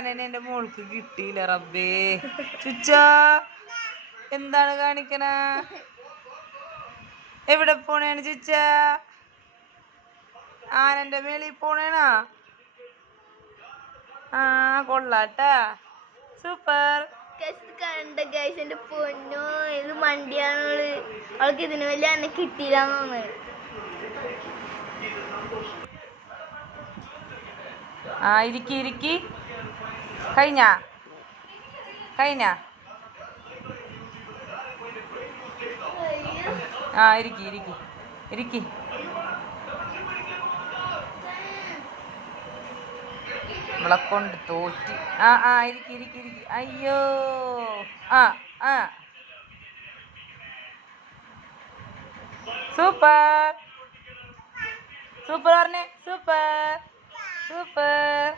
ആനനെ എന്റെ മോൾക്ക് കിട്ടിയില്ല റബ്ബേ. ചുച്ച എന്താണ് കാണിക്കണ? എവിടെ പോണേണ് ചുച്ച? ആനന്റെ മേളിൽ പോണേണാ? ആ കൊള്ളാട്ടാ, സൂപ്പർ. കണ്ട ഗൈസ്, എന്റെ പൊന്നോ ഇത് മണ്ടിയാണ്. അവൾക്ക് ഇതിന് വലിയ എന്നെ കിട്ടിയില്ലാന്ന് തോന്നുന്നു. ആ ഇരിക്കി ഇരിക്കി. കഴിഞ്ഞ ആ ഇരിക്കി ഇരിക്കി ഇരിക്കി. നമ്മളെ കൊണ്ട് തോറ്റി. ആ ഇരിക്കി ഇരിക്കി ഇരിക്കി. അയ്യോ ആ ആ സൂപ്പർ സൂപ്പർ പറഞ്ഞേ, സൂപ്പർ സൂപ്പർ.